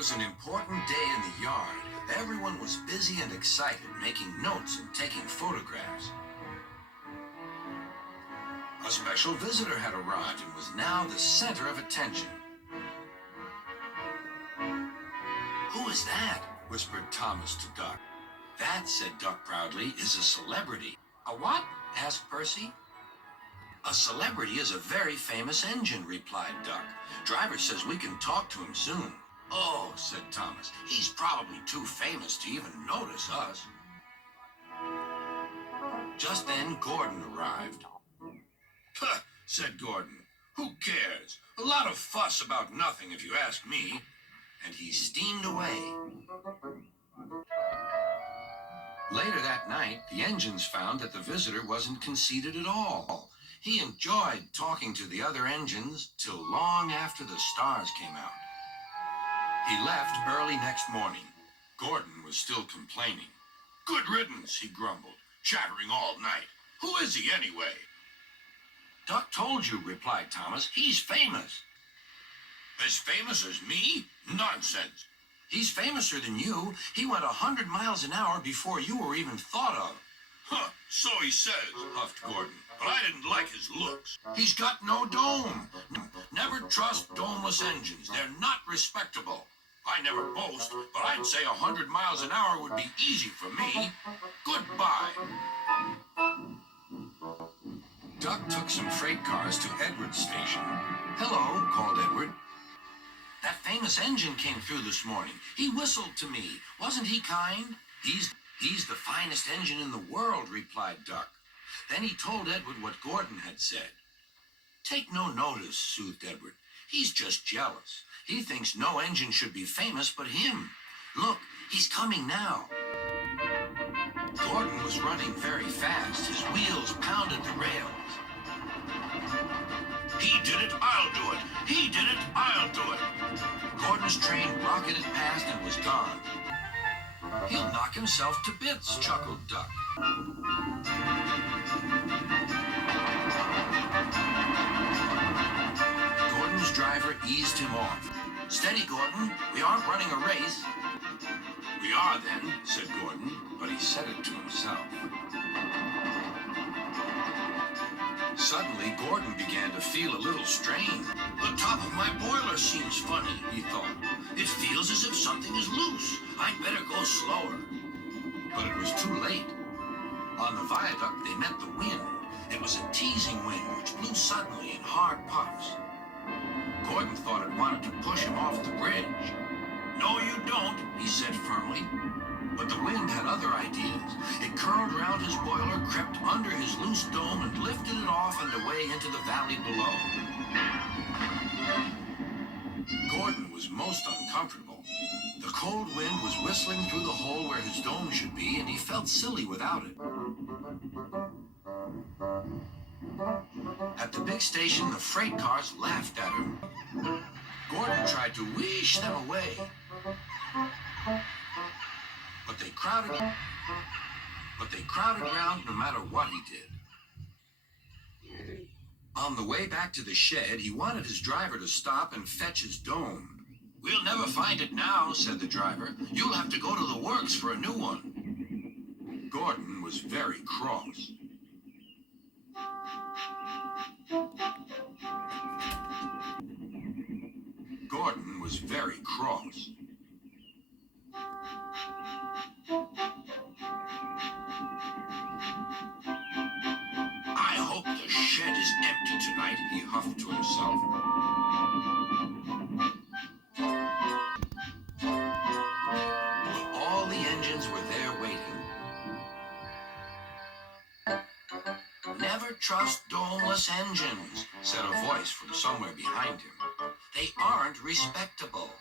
was an important day in the yard. Everyone was busy and excited, making notes and taking photographs. A special visitor had arrived and was now the center of attention. "Who is that?" whispered Thomas to Duck. "That," said Duck proudly, "is a celebrity." "A what?" asked Percy. "A celebrity is a very famous engine," replied Duck. "Driver says we can talk to him soon." "Oh," said Thomas, "he's probably too famous to even notice us." Just then Gordon arrived. "Puh," said Gordon. "Who cares? A lot of fuss about nothing, if you ask me." And he steamed away. Later that night, the engines found that the visitor wasn't conceited at all. He enjoyed talking to the other engines till long after the stars came out. He left early next morning. Gordon was still complaining. "Good riddance," he grumbled, "chattering all night. Who is he anyway?" "Duck told you," replied Thomas. "He's famous." "As famous as me? Nonsense." "He's famouser than you. He went 100 miles an hour before you were even thought of." "Huh, so he says," huffed Gordon, "but I didn't like his looks. He's got no dome. Never trust domeless engines. They're not respectable. I never boast, but I'd say 100 miles an hour would be easy for me. Goodbye." Duck took some freight cars to Edward's station. "Hello," called Edward. "That famous engine came through this morning. He whistled to me. Wasn't he kind?" He's the finest engine in the world," replied Duck. Then he told Edward what Gordon had said. "Take no notice," soothed Edward. "He's just jealous. He thinks no engine should be famous but him. Look, he's coming now." Gordon was running very fast. His wheels pounded the rails. "He did it, I'll do it. He did it, I'll do it." Gordon's train rocketed past and was gone. "He'll knock himself to bits," chuckled Duck. Gordon's driver eased him off. "Steady, Gordon. We aren't running a race." "We are then," said Gordon, but he said it to himself. Suddenly, Gordon began to feel a little strain. "The top of my boiler seems funny," he thought. "It feels as if something is loose. I'd better go slower." But it was too late. On the viaduct, they met the wind. It was a teasing wind which blew suddenly in hard puffs. Gordon thought it wanted to push him off the bridge. "No, you don't," he said firmly. But the wind had other ideas. It curled round his boiler, crept under his loose dome, and lifted it off and away into the valley below. Gordon was most uncomfortable. The cold wind was whistling through the hole where his dome should be, and he felt silly without it. At the big station, the freight cars laughed at him. Gordon tried to wheesh them away. But they crowded round no matter what he did. On the way back to the shed, he wanted his driver to stop and fetch his dome. "We'll never find it now," said the driver. "You'll have to go to the works for a new one." Gordon was very cross. Gordon was very cross. "I hope the shed is empty tonight," he huffed to himself. But all the engines were there waiting. "Never trust domeless engines," said a voice from somewhere behind him. "They aren't respectable."